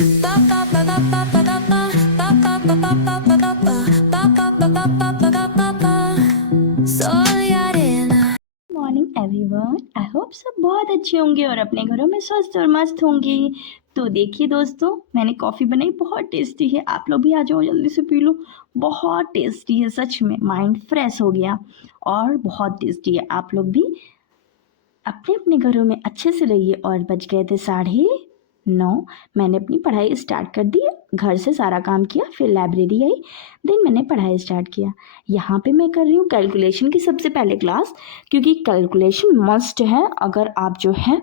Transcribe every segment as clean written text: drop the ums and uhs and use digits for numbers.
Morning everyone, I hope सब बहुत अच्छे होंगे और अपने घरों में स्वस्थ और मस्त होंगे। तो देखिए दोस्तों, मैंने कॉफ़ी बनाई, बहुत टेस्टी है। आप लोग भी आ जाओ, जल्दी से पी लो। बहुत टेस्टी है, सच में माइंड फ्रेश हो गया और बहुत टेस्टी है। आप लोग भी अपने अपने घरों में अच्छे से रहिए। और बज गए थे 9:30। मैंने अपनी पढ़ाई स्टार्ट कर दी। घर से सारा काम किया, फिर लाइब्रेरी आई, देन मैंने पढ़ाई स्टार्ट किया। यहाँ पे मैं कर रही हूँ कैलकुलेशन की सबसे पहले क्लास, क्योंकि कैलकुलेशन मस्ट है अगर आप जो है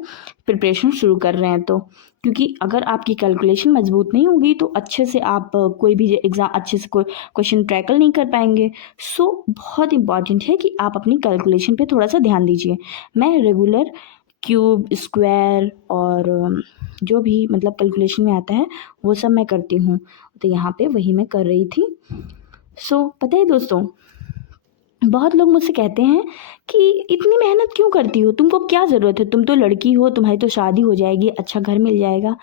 प्रिपरेशन शुरू कर रहे हैं तो। क्योंकि अगर आपकी कैलकुलेशन मजबूत नहीं होगी तो अच्छे से आप कोई भी एग्ज़ाम अच्छे से कोई क्वेश्चन टैकल नहीं कर पाएंगे। सो बहुत इंपॉर्टेंट है कि आप अपनी कैलकुलेशन पे थोड़ा सा ध्यान दीजिए। मैं रेगुलर क्यूब, स्क्वायर और जो भी मतलब कैलकुलेशन में आता है वो सब मैं करती हूँ। तो यहाँ पे वही मैं कर रही थी। पता है दोस्तों, बहुत लोग मुझसे कहते हैं कि इतनी मेहनत क्यों करती हो, तुमको क्या ज़रूरत है, तुम तो लड़की हो, तुम्हारी तो शादी हो जाएगी, अच्छा घर मिल जाएगा।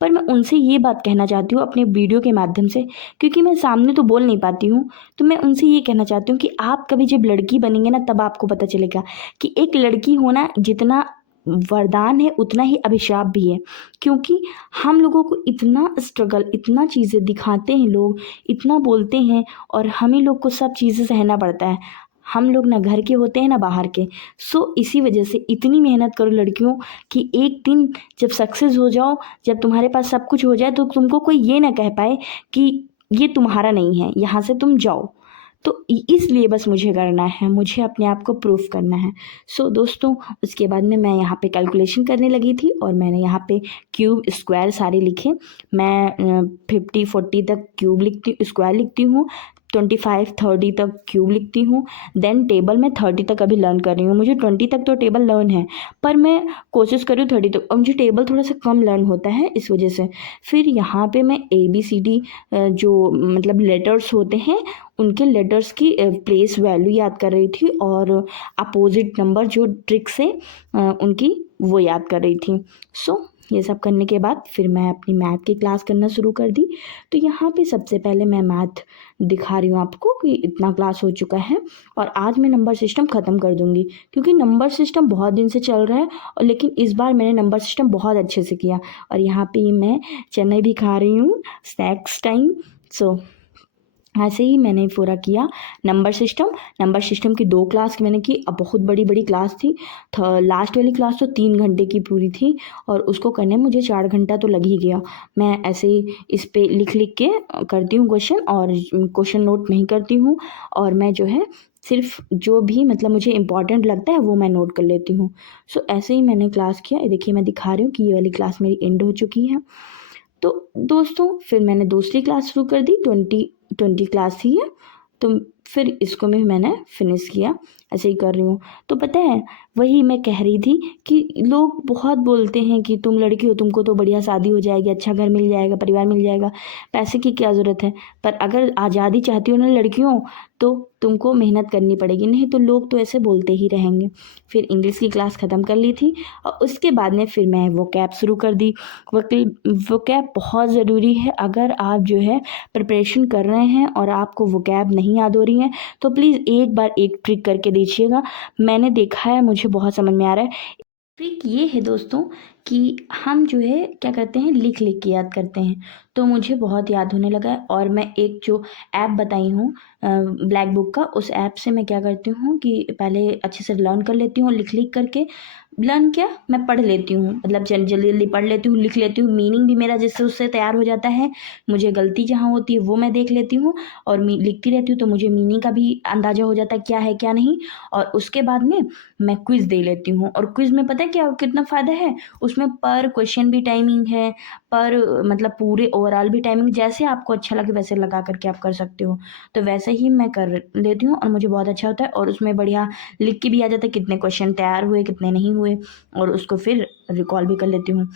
पर मैं उनसे ये बात कहना चाहती हूँ अपने वीडियो के माध्यम से, क्योंकि मैं सामने तो बोल नहीं पाती हूँ। तो मैं उनसे ये कहना चाहती हूँ कि आप कभी जब लड़की बनेंगे ना, तब आपको पता चलेगा कि एक लड़की होना जितना वरदान है उतना ही अभिशाप भी है। क्योंकि हम लोगों को इतना स्ट्रगल, इतना चीज़ें दिखाते हैं लोग, इतना बोलते हैं और हमें लोग को सब चीज़ें सहना पड़ता है। हम लोग ना घर के होते हैं ना बाहर के। इसी वजह से इतनी मेहनत करो लड़कियों कि एक दिन जब सक्सेस हो जाओ, जब तुम्हारे पास सब कुछ हो जाए, तो तुमको कोई ये ना कह पाए कि ये तुम्हारा नहीं है, यहाँ से तुम जाओ। तो इसलिए बस मुझे करना है, मुझे अपने आप को प्रूफ करना है। दोस्तों, उसके बाद में मैं यहाँ पे कैलकुलेशन करने लगी थी और मैंने यहाँ पे क्यूब, स्क्वायर सारे लिखे। मैं 50-40 तक क्यूब लिखती, स्क्वायर लिखती हूँ, 25-30 तक क्यूब लिखती हूँ। देन टेबल में 30 तक अभी लर्न कर रही हूँ। मुझे 20 तक तो टेबल लर्न है, पर मैं कोशिश कर रही हूँ 30 तक, और मुझे टेबल थोड़ा सा कम लर्न होता है इस वजह से। फिर यहाँ पे मैं ABCD जो मतलब लेटर्स होते हैं, उनके लेटर्स की प्लेस वैल्यू याद कर रही थी और अपोजिट नंबर जो ट्रिक से उनकी वो याद कर रही थी। ये सब करने के बाद फिर मैं अपनी मैथ की क्लास करना शुरू कर दी। तो यहाँ पे सबसे पहले मैं मैथ दिखा रही हूँ आपको कि इतना क्लास हो चुका है और आज मैं नंबर सिस्टम ख़त्म कर दूँगी, क्योंकि नंबर सिस्टम बहुत दिन से चल रहा है और लेकिन इस बार मैंने नंबर सिस्टम बहुत अच्छे से किया। और यहाँ पे मैं चेन्नई भी खा रही हूँ स्नैक्स टाइम। ऐसे ही मैंने पूरा किया नंबर सिस्टम की 2 क्लास मैंने की। अब बहुत बड़ी बड़ी क्लास थी। लास्ट वाली क्लास तो 3 घंटे की पूरी थी और उसको करने में मुझे 4 घंटा तो लग ही गया। मैं ऐसे ही इस पे लिख लिख के करती हूँ क्वेश्चन, और क्वेश्चन नोट नहीं करती हूँ। और मैं जो है सिर्फ जो भी मतलब मुझे इम्पॉर्टेंट लगता है वो मैं नोट कर लेती हूँ। ऐसे ही मैंने क्लास किया। ये देखिए, मैं दिखा रही हूँ कि ये वाली क्लास मेरी एंड हो चुकी है। तो दोस्तों, फिर मैंने दूसरी क्लास शुरू कर दी। 20 क्लास थी ये, तो फिर इसको भी मैंने फिनिश किया। ऐसे ही कर रही हूँ। तो पता है, वही मैं कह रही थी कि लोग बहुत बोलते हैं कि तुम लड़की हो, तुमको तो बढ़िया शादी हो जाएगी, अच्छा घर मिल जाएगा, परिवार मिल जाएगा, पैसे की क्या ज़रूरत है। पर अगर आज़ादी चाहती हो ना लड़कियों, तो तुमको मेहनत करनी पड़ेगी, नहीं तो लोग तो ऐसे बोलते ही रहेंगे। फिर इंग्लिश की क्लास ख़त्म कर ली थी और उसके बाद में फिर मैं वोकैब शुरू कर दी। वोकैब बहुत ज़रूरी है। अगर आप जो है प्रिपरेशन कर रहे हैं और आपको वोकैब नहीं याद हो रही है, तो प्लीज़ एक बार एक ट्रिक करके देखिएगा। मैंने देखा है, मुझे बहुत समझ में आ रहा है। ट्रिक ये है दोस्तों कि हम जो है क्या करते हैं, लिख लिख के याद करते हैं। तो मुझे बहुत याद होने लगा है और मैं एक जो ऐप बताई हूँ ब्लैक बुक का, उस ऐप से मैं क्या करती हूँ कि पहले अच्छे से लर्न कर लेती हूँ, लिख लिख करके। लर्न क्या, मैं पढ़ लेती हूँ, मतलब जल्दी जल्दी पढ़ लेती हूँ, लिख लेती हूँ। मीनिंग भी मेरा जिससे उससे तैयार हो जाता है। मुझे गलती जहाँ होती है वो मैं देख लेती हूँ और लिखती रहती हूँ, तो मुझे मीनिंग का भी अंदाज़ा हो जाता है क्या है क्या नहीं। और उसके बाद में मैं क्विज़ दे लेती हूँ। और क्विज़ में पता है क्या कितना फ़ायदा है, उसमें पर क्वेश्चन भी टाइमिंग है, पर मतलब पूरे ओवरऑल भी टाइमिंग, जैसे आपको अच्छा लगे वैसे लगा करके आप कर सकते हो। तो वैसे ही मैं कर लेती हूँ और मुझे बहुत अच्छा होता है। और उसमें बढ़िया लिख के भी आ जाता है कितने क्वेश्चन तैयार हुए, कितने नहीं हुए, और उसको फिर रिकॉल भी कर लेती हूँ।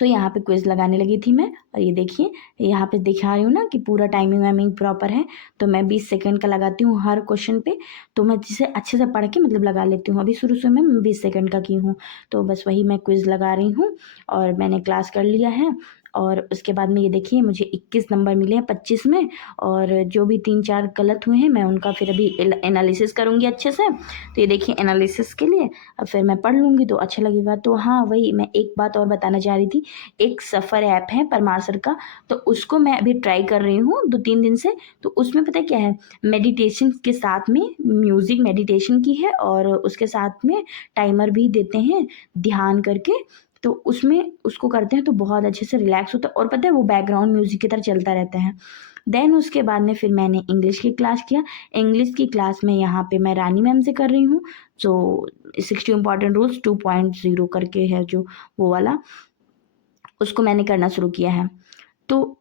यहाँ पे क्विज़ लगाने लगी थी मैं। और ये देखिए, यहाँ पे दिखा रही हूँ ना कि पूरा टाइमिंग वाइमिंग प्रॉपर है। तो मैं 20 सेकंड का लगाती हूँ हर क्वेश्चन पे। तो मैं जिसे अच्छे से पढ़ के मतलब लगा लेती हूँ। अभी शुरू से मैं 20 सेकंड का की हूँ। तो बस वही मैं क्विज़ लगा रही हूँ और मैंने क्लास कर लिया है। और उसके बाद में ये देखिए मुझे 21 नंबर मिले हैं 25 में, और जो भी 3-4 गलत हुए हैं मैं उनका फिर अभी एनालिसिस करूँगी अच्छे से। तो ये देखिए एनालिसिस के लिए अब फिर मैं पढ़ लूँगी तो अच्छा लगेगा। तो हाँ, वही मैं एक बात और बताना चाह रही थी, एक सफ़र ऐप है परमार सर का, तो उसको मैं अभी ट्राई कर रही हूँ 2-3 दिन से। तो उसमें पता है क्या है, मेडिटेशन के साथ में म्यूज़िक मेडिटेशन की है, और उसके साथ में टाइमर भी देते हैं ध्यान करके। तो उसमें उसको करते हैं तो बहुत अच्छे से रिलैक्स होता है, और पता है वो बैकग्राउंड म्यूज़िक की तरह चलता रहता है। देन उसके बाद में फिर मैंने इंग्लिश की क्लास किया। इंग्लिश की क्लास में यहाँ पे मैं रानी मैम से कर रही हूँ। जो 60 इम्पॉर्टेंट रूल्स 2.0 करके है जो वो वाला, उसको मैंने करना शुरू किया है। तो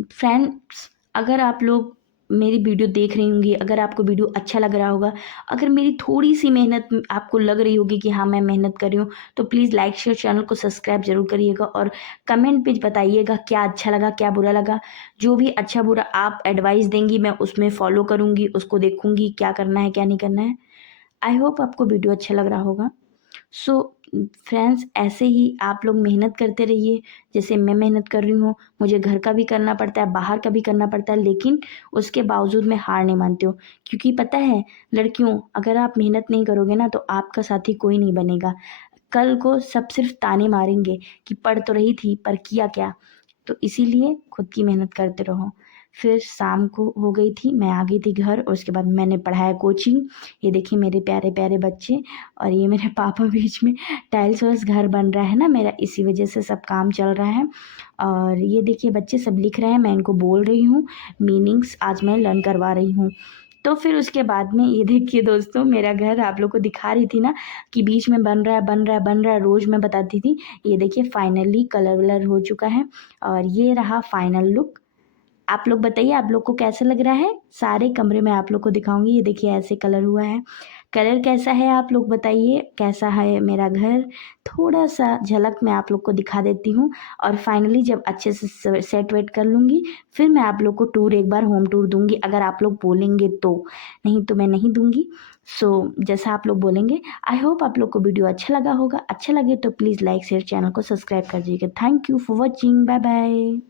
फ्रेंड्स, अगर आप लोग मेरी वीडियो देख रही होंगी, अगर आपको वीडियो अच्छा लग रहा होगा, अगर मेरी थोड़ी-सी मेहनत आपको लग रही होगी कि हाँ, मैं मेहनत कर रही हूँ, तो प्लीज़ लाइक, शेयर, चैनल को सब्सक्राइब ज़रूर करिएगा, और कमेंट पे बताइएगा क्या अच्छा लगा, क्या बुरा लगा। जो भी अच्छा-बुरा आप एडवाइस देंगी, मैं उसमें फ़ॉलो करूँगी, उसको देखूँगी क्या करना है, क्या नहीं करना है। आई होप आपको वीडियो अच्छा लग रहा होगा। सो फ्रेंड्स, ऐसे ही आप लोग मेहनत करते रहिए, जैसे मैं मेहनत कर रही हूँ। मुझे घर का भी करना पड़ता है, बाहर का भी करना पड़ता है, लेकिन उसके बावजूद मैं हार नहीं मानती हूँ। क्योंकि पता है लड़कियों, अगर आप मेहनत नहीं करोगे ना तो आपका साथी कोई नहीं बनेगा। कल को सब सिर्फ ताने मारेंगे कि पढ़ तो रही थी पर किया क्या। तो इसीलिए खुद की मेहनत करते रहो। फिर शाम को हो गई थी, मैं आ गई थी घर, और उसके बाद मैंने पढ़ाया कोचिंग। ये देखिए मेरे प्यारे-प्यारे बच्चे, और ये मेरे पापा बीच में टाइल्स वाइल्स घर बन रहा है ना मेरा, इसी वजह से सब काम चल रहा है। और ये देखिए बच्चे सब लिख रहे हैं, मैं इनको बोल रही हूँ, मीनिंग्स आज मैं लर्न करवा रही हूँ। तो फिर उसके बाद में ये देखिए दोस्तों, मेरा घर आप लोग को दिखा रही थी ना कि बीच में बन रहा है, बन रहा है, बन रहा है, रोज़ मैं बताती थी। ये देखिए फाइनली कलर वलर हो चुका है, और ये रहा फाइनल लुक। आप लोग बताइए आप लोग को कैसा लग रहा है? सारे कमरे में आप लोग को दिखाऊँगी। ये देखिए ऐसे कलर हुआ है। कलर कैसा है आप लोग बताइए? कैसा है मेरा घर? थोड़ा-सा झलक मैं आप लोग को दिखा देती हूँ, और फाइनली जब अच्छे से सेट वेट कर लूँगी, फिर मैं आप लोग को टूर, एक बार होम टूर दूँगी, अगर आप लोग बोलेंगे तो। नहीं तो मैं नहीं दूँगी। सो जैसा आप लोग बोलेंगे। आई होप आप लोग को वीडियो अच्छा लगा होगा। अच्छा लगे तो प्लीज़ लाइक, शेयर, चैनल को सब्सक्राइब कर दीजिएगा। Thank you for watching. Bye bye.